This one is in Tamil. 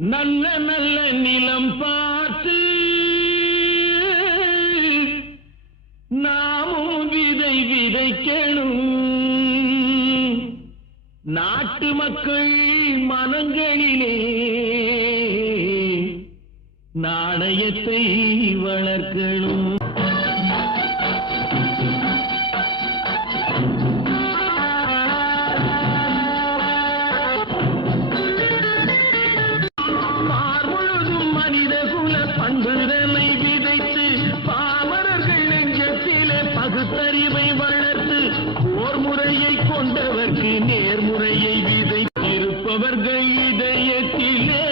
நல்ல நல்ல நிலம் பார்த்து நாமும் விதை விதைக்கணும். நாட்டு மக்கள் மனங்களிலே நாணயத்தை வளர்க்கணும். பார்முழுதும் மனித குல பண்புதனை விதைத்து பாமரர்கள் நெஞ்சத்திலே பகுத்தறிவை வளர்த்து போர் முறையை கொண்டவர்க்கு நேர்முறையை விதைத்திருப்பவர்கள் இதயத்திலே